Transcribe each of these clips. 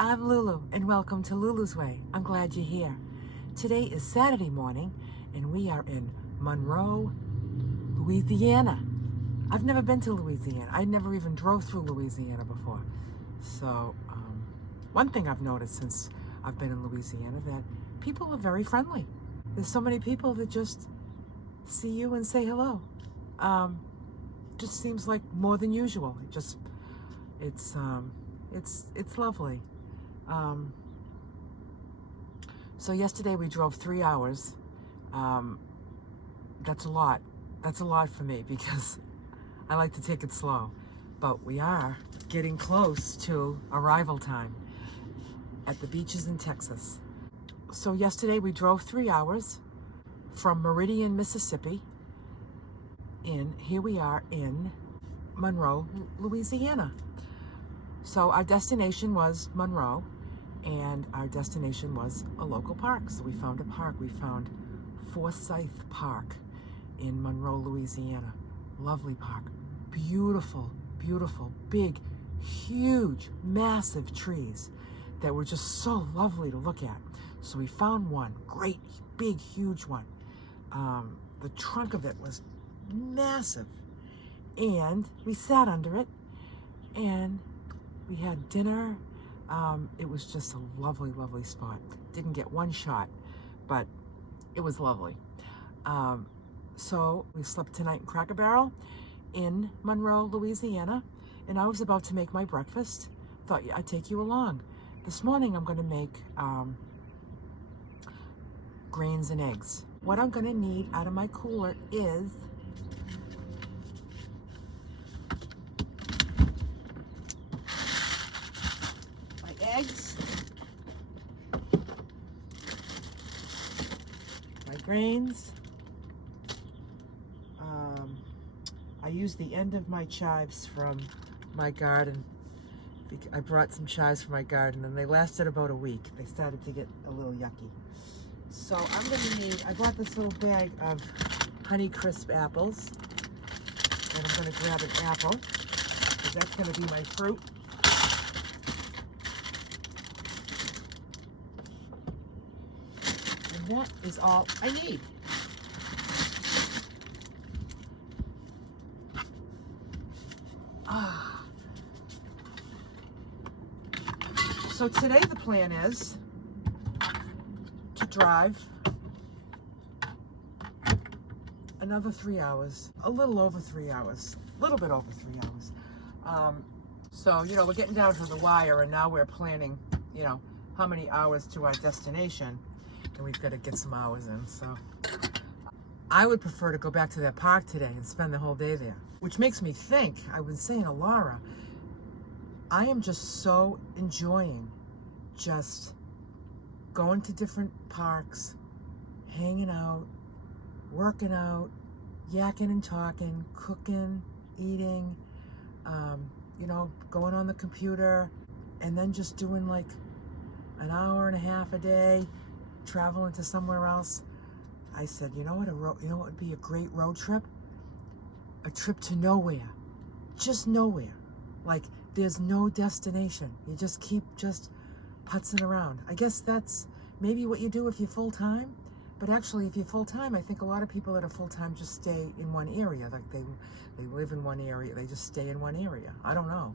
I'm Lulu, and welcome to Lulu's Way. I'm glad you're here. Today is Saturday morning, and we are in Monroe, Louisiana. I've never been to Louisiana. I never even drove through Louisiana before. So, one thing I've noticed since I've been in Louisiana, that people are very friendly. There's so many people that just see you and say hello. Just seems like more than usual. It's lovely. So yesterday we drove 3 hours. That's a lot. That's a lot for me because I like to take it slow. But we are getting close to arrival time at the beaches in Texas. So yesterday we drove 3 hours from Meridian, Mississippi. And here we are in Monroe, Louisiana. So our destination was Monroe, and our destination was a local park. So we found a park. We found Forsyth Park in Monroe, Louisiana. Lovely park. Beautiful, beautiful, big, huge, massive trees that were just so lovely to look at. So we found one, great, big, huge one. The trunk of it was massive. And we sat under it, and we had dinner. It was just a lovely, lovely spot. Didn't get one shot, but it was lovely. So we slept tonight in Cracker Barrel in Monroe, Louisiana, and I was about to make my breakfast. Thought I'd take you along. This morning I'm going to make grains and eggs. What I'm going to need out of my cooler is eggs, my grains. I used the end of my chives from my garden. I brought some chives from my garden, and they lasted about a week. They started to get a little yucky. So I'm going to need, I bought this little bag of Honey Crisp apples, and I'm going to grab an apple, because that's going to be my fruit. That is all I need. So today the plan is to drive another 3 hours, a little over 3 hours, a little bit over 3 hours. So, we're getting down to the wire, and now we're planning, how many hours to our destination. And we've got to get some hours in. So I would prefer to go back to that park today and spend the whole day there, which makes me think, I was saying to Laura, I am just so enjoying just going to different parks, hanging out, working out, yakking and talking, cooking, eating, going on the computer, and then just doing like an hour and a half a day traveling to somewhere else. I said, you know what would be a great road trip? A trip to nowhere. Just nowhere. Like, there's no destination. You just keep just putzing around. I guess that's maybe what you do if you're full-time. But actually, if you're full-time, I think a lot of people that are full-time just stay in one area. Like, they live in one area. They just stay in one area. I don't know.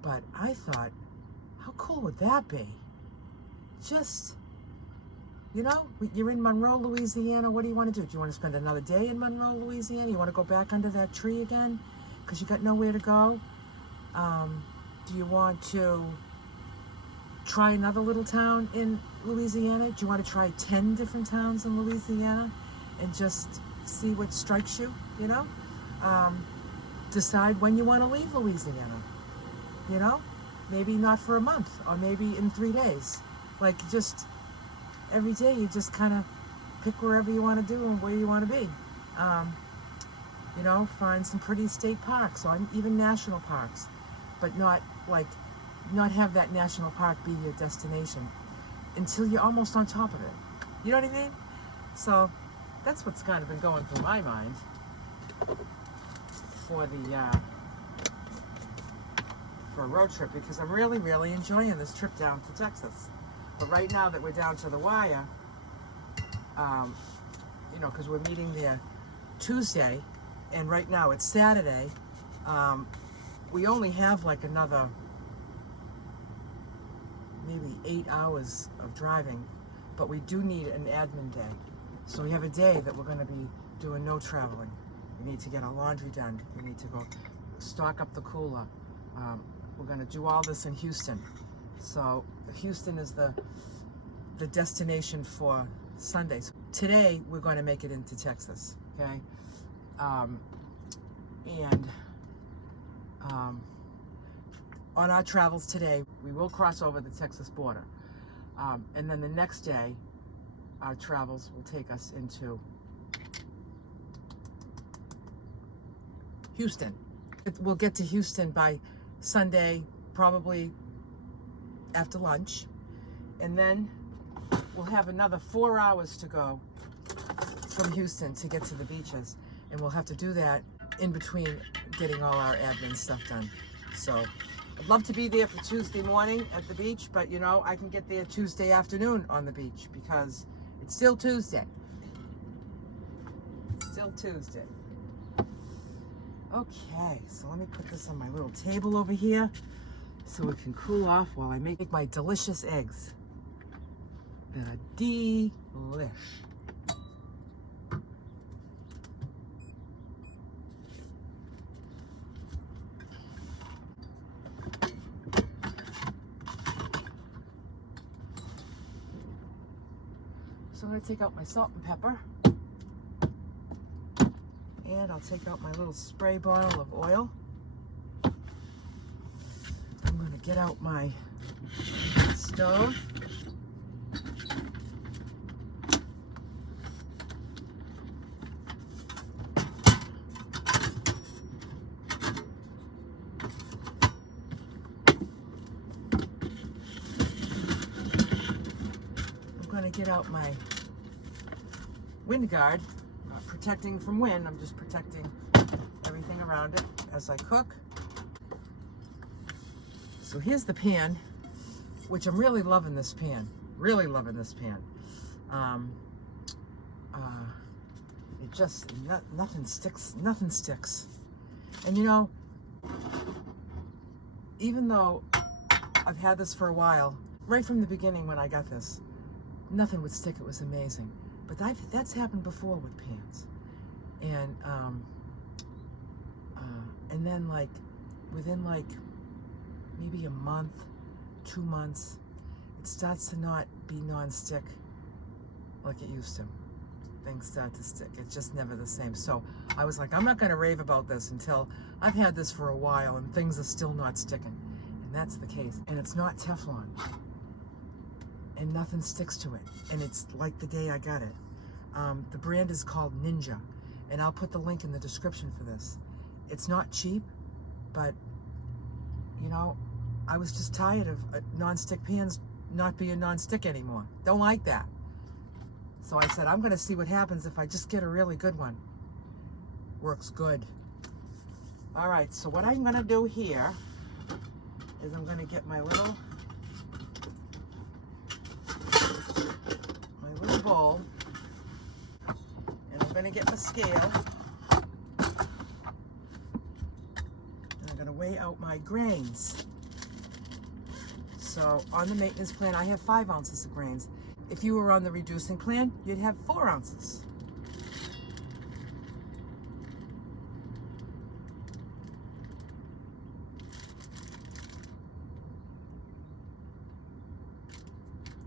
But I thought, how cool would that be? Just, you're in Monroe, Louisiana. What do you want to do? Do you want to spend another day in Monroe, Louisiana? You want to go back under that tree again because you got nowhere to go? Do you want to try another little town in Louisiana? Do you want to try 10 different towns in Louisiana and just see what strikes you, Decide when you want to leave Louisiana, Maybe not for a month, or maybe in 3 days. Like, just every day you just kind of pick wherever you want to do and where you want to be. Find some pretty state parks or even national parks, but not have that national park be your destination until you're almost on top of it. You know what I mean? So that's what's kind of been going through my mind for for a road trip because I'm really, really enjoying this trip down to Texas. But right now that we're down to the wire, you know, because we're meeting there Tuesday, and right now it's Saturday, we only have like another maybe 8 hours of driving, but we do need an admin day. So we have a day that we're going to be doing no traveling. We need to get our laundry done. We need to go stock up the cooler. We're going to do all this in Houston. So Houston is the destination for Sundays. Today we're going to make it into Texas, okay? On our travels today, we will cross over the Texas border. And then the next day, our travels will take us into Houston. We'll get to Houston by Sunday, probably after lunch. And then we'll have another 4 hours to go from Houston to get to the beaches. And we'll have to do that in between getting all our admin stuff done. So I'd love to be there for Tuesday morning at the beach, but you know, I can get there Tuesday afternoon on the beach because it's still Tuesday. It's still Tuesday. Okay, so let me put this on my little table over here so it can cool off while I make my delicious eggs that are delish. So I'm going to take out my salt and pepper, and I'll take out my little spray bottle of oil. I'm going to get out my stove. I'm going to get out my wind guard, not protecting from wind, I'm just protecting everything around it as I cook. So here's the pan, which I'm really loving this pan, really loving this pan. It just, nothing sticks. And you know, even though I've had this for a while, right from the beginning when I got this, nothing would stick, it was amazing. But that's happened before with pans. And then like, within like maybe a month, 2 months, it starts to not be non-stick like it used to. Things start to stick. It's just never the same. So I was like, I'm not gonna rave about this until I've had this for a while and things are still not sticking. And that's the case. And it's not Teflon. And nothing sticks to it. And it's like the day I got it. The brand is called Ninja, and I'll put the link in the description for this. It's not cheap, but you know, I was just tired of non-stick pans not being non-stick anymore. Don't like that. So I said, I'm gonna see what happens if I just get a really good one. Works good. All right, so what I'm gonna do here is I'm gonna get my little bowl, and I'm going to get the scale, and I'm going to weigh out my grains. So on the maintenance plan, I have 5 ounces of grains. If you were on the reducing plan, you'd have 4 ounces.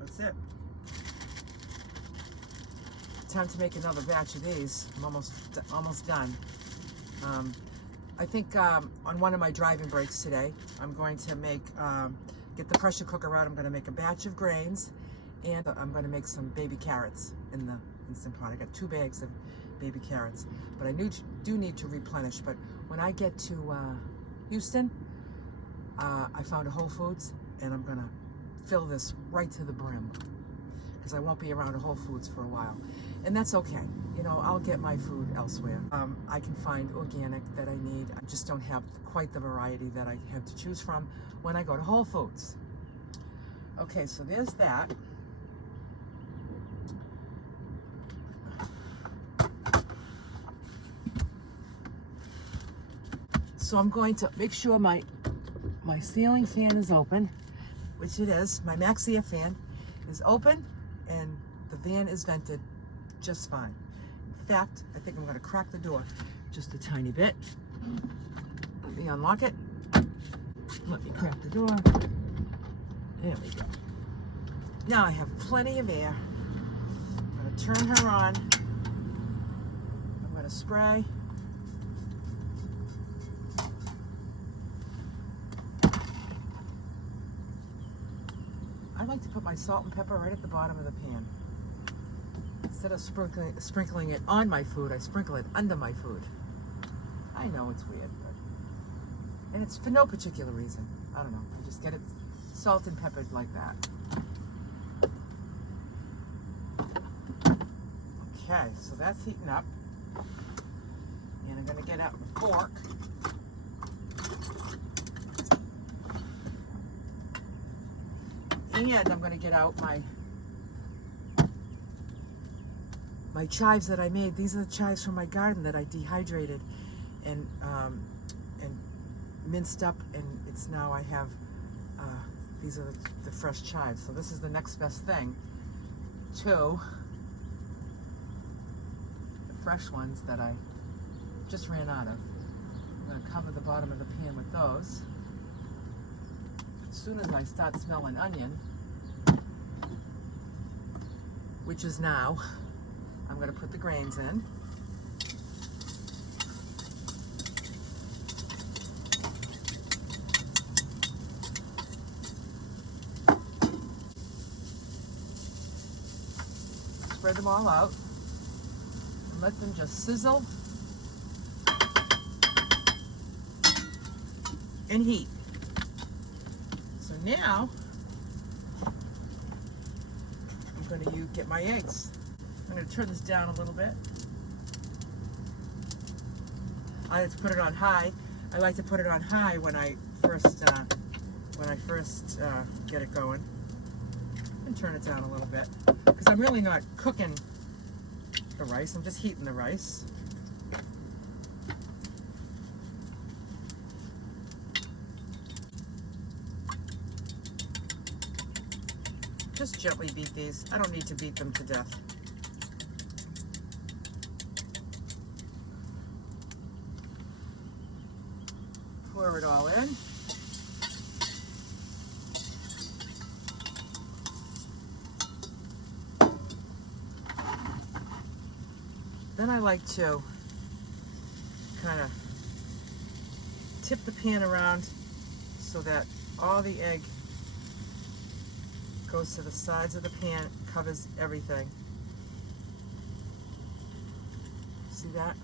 That's it. Time to make another batch of these. I'm almost done. I think on one of my driving breaks today, I'm going to make, get the pressure cooker out. I'm going to make a batch of grains, and I'm going to make some baby carrots in the Instant Pot. I got 2 bags of baby carrots, but I do need to replenish. But when I get to Houston, I found a Whole Foods, and I'm going to fill this right to the brim. because I won't be around a Whole Foods for a while. And that's okay. You know, I'll get my food elsewhere. I can find organic that I need. I just don't have quite the variety that I have to choose from when I go to Whole Foods. Okay, so there's that. So I'm going to make sure my ceiling fan is open, which it is. My Max Air fan is open and the van is vented just fine. In fact, I think I'm going to crack the door just a tiny bit. Let me unlock it. Let me crack the door. There we go. Now I have plenty of air. I'm going to turn her on. I'm going to spray. I like to put my salt and pepper right at the bottom of the pan. Instead of sprinkling it on my food, I sprinkle it under my food. I know it's weird, but... and it's for no particular reason. I don't know. I just get it salt and peppered like that. Okay, so that's heating up. And I'm going to get out the fork. And I'm going to get out my chives that I made. These are the chives from my garden that I dehydrated and minced up, and it's now I have these are the fresh chives. So this is the next best thing to the fresh ones that I just ran out of. I'm going to cover the bottom of the pan with those. As soon as I start smelling onion, which is now, I'm going to put the grains in. Spread them all out and let them just sizzle and heat. So now I'm going to get my eggs. I'm going to turn this down a little bit. I have to put it on high. I like to put it on high when I first get it going, and turn it down a little bit because I'm really not cooking the rice. I'm just heating the rice. Just gently beat these. I don't need to beat them to death. Pour it all in. Then I like to kind of tip the pan around so that all the egg goes to the sides of the pan, covers everything. See that?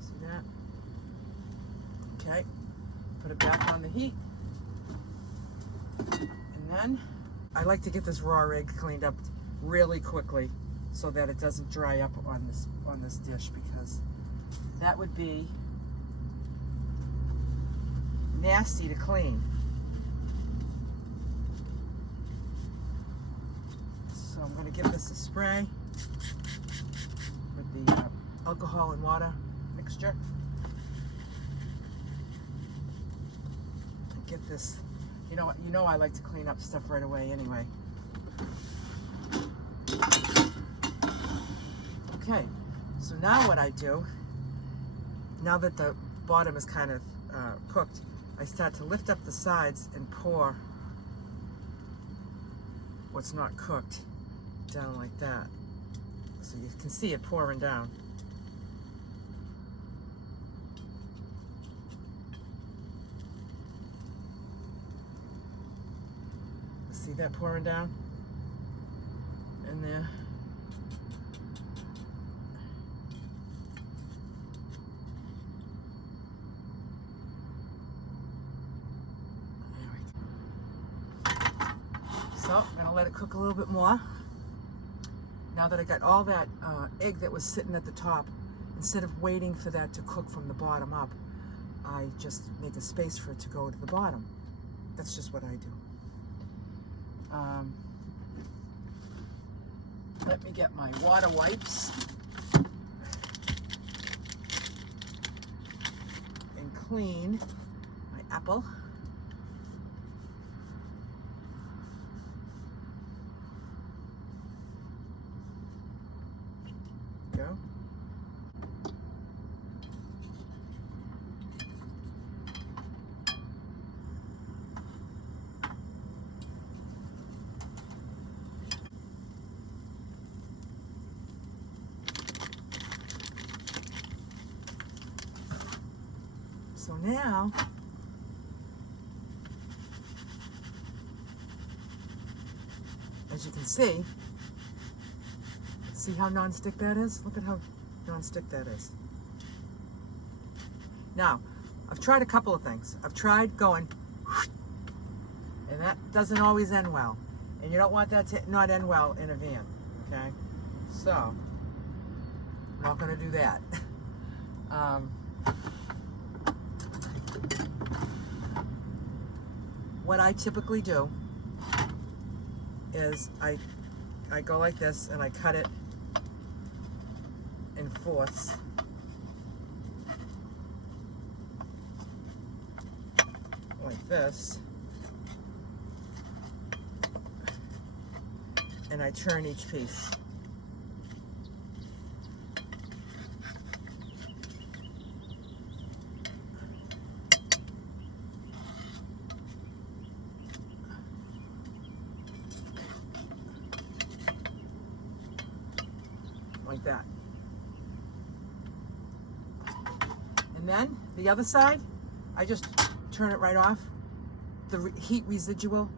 See that? Okay, put it back on the heat. And then I like to get this raw egg cleaned up really quickly so that it doesn't dry up on this dish, because that would be nasty to clean. So I'm going to give this a spray with the alcohol and water mixture. Get this, you know I like to clean up stuff right away anyway. Okay, so now what I do, now that the bottom is kind of cooked, I start to lift up the sides and pour what's not cooked down like that. So you can see it pouring down. See that pouring down in there? There we a little bit more. Now that I got all that egg that was sitting at the top, instead of waiting for that to cook from the bottom up, I just make a space for it to go to the bottom. That's just what I do. Let me get my water wipes and clean my apple. Go. So now, as you can see how non-stick that is? Look at how non-stick that is. Now, I've tried a couple of things. I've tried going, and that doesn't always end well. And you don't want that to not end well in a van, okay? So, I'm not gonna do that. What I typically do is I go like this and I cut it in fourths. Like this. And I turn each piece. Like that. And then the other side, I just turn it right off. The heat residual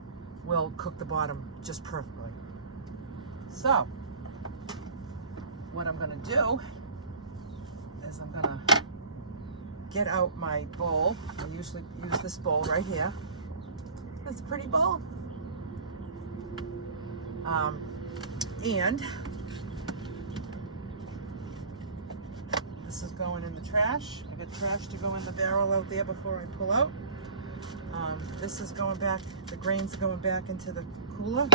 will cook the bottom just perfectly. So, what I'm gonna do is I'm gonna get out my bowl. I usually use this bowl right here. That's a pretty bowl. And this is going in the trash. I got trash to go in the barrel out there before I pull out. This is going back, the grains are going back into the cooler.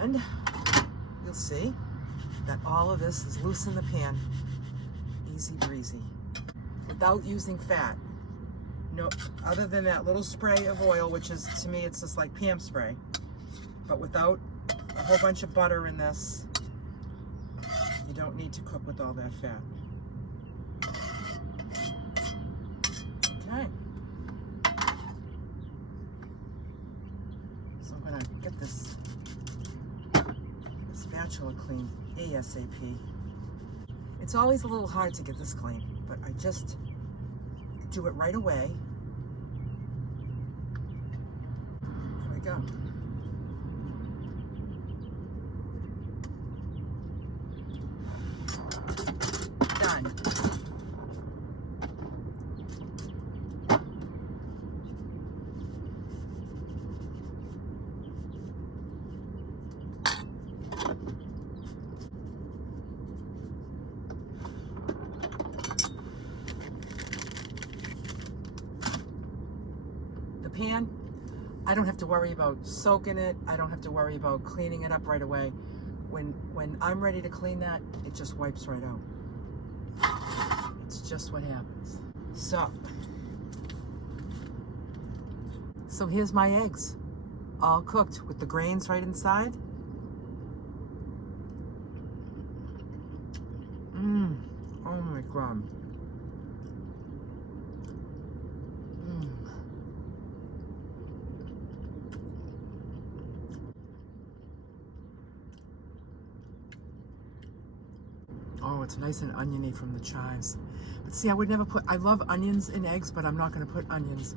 And you'll see that all of this is loose in the pan. Easy breezy. Without using fat. No, other than that little spray of oil, which is, to me, it's just like Pam spray. But without a whole bunch of butter in this, you don't need to cook with all that fat. Okay. So I'm gonna get this spatula clean ASAP. It's always a little hard to get this clean, but I just do it right away. There we go. Done. The pan, I don't have to worry about soaking it. I don't have to worry about cleaning it up right away. When I'm ready to clean that, it just wipes right out. It's just what happens. So here's my eggs, all cooked with the grains right inside. Oh my God. Oh, it's nice and oniony from the chives. But see, I would never put, I love onions in eggs, but I'm not going to put onions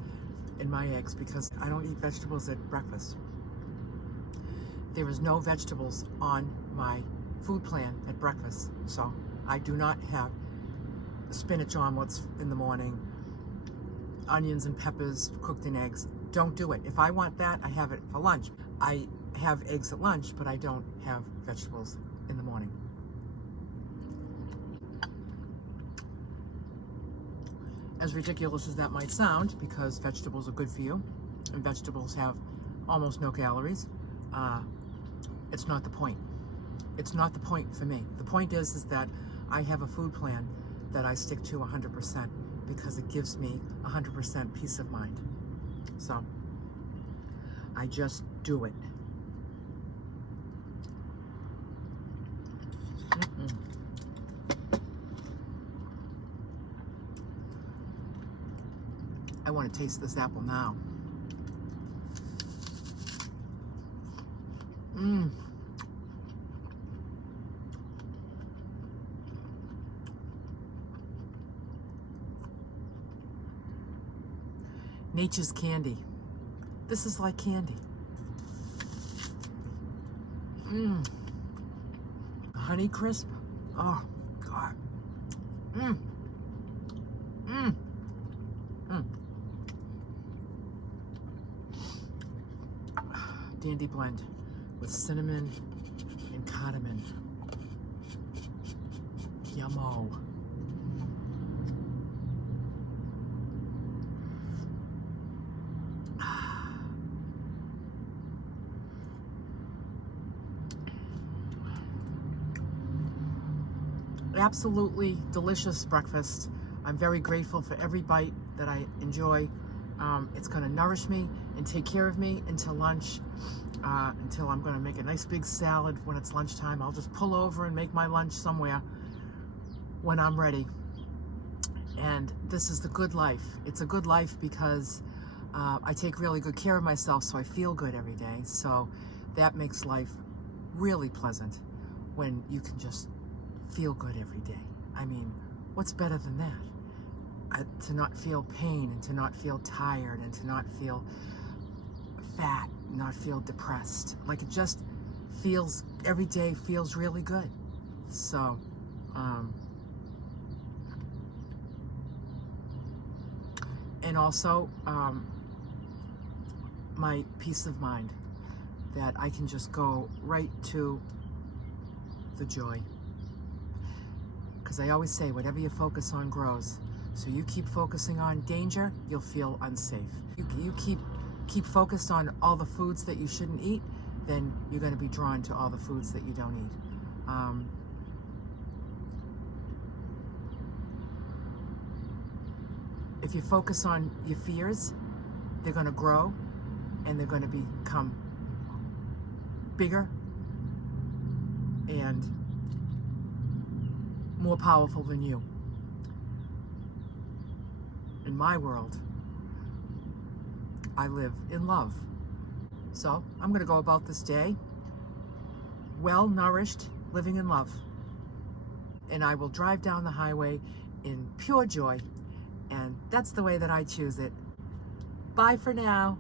in my eggs because I don't eat vegetables at breakfast. There is no vegetables on my food plan at breakfast. So I do not have spinach omelets in the morning onions and peppers cooked in eggs. Don't do it. If I want that, I have it for lunch. I have eggs at lunch, but I don't have vegetables in the morning. As ridiculous as that might sound, because vegetables are good for you, and vegetables have almost no calories, it's not the point. It's not the point for me. The point is that I have a food plan that I stick to 100% because it gives me 100% peace of mind. So I just do it. I want to taste this apple now. Nature's candy. This is like candy. Honey crisp. Oh God. Dandy blend with cinnamon and cardamom. Yummo. Absolutely delicious breakfast. I'm very grateful for every bite that I enjoy. It's going to nourish me and take care of me until lunch, until I'm going to make a nice big salad when it's lunchtime. I'll just pull over and make my lunch somewhere when I'm ready. And this is the good life. It's a good life because I take really good care of myself, so I feel good every day. So that makes life really pleasant when you can just feel good every day. I mean, what's better than that? To not feel pain and to not feel tired and to not feel fat, not feel depressed. Like it just feels, every day feels really good. So, and also my peace of mind that I can just go right to the joy. Because I always say, whatever you focus on grows. So you keep focusing on danger, you'll feel unsafe. You keep focused on all the foods that you shouldn't eat, then you're going to be drawn to all the foods that you don't eat. If you focus on your fears, they're going to grow and they're going to become bigger and more powerful than you. In my world, I live in love. So I'm going to go about this day well nourished, living in love. And I will drive down the highway in pure joy. And that's the way that I choose it. Bye for now.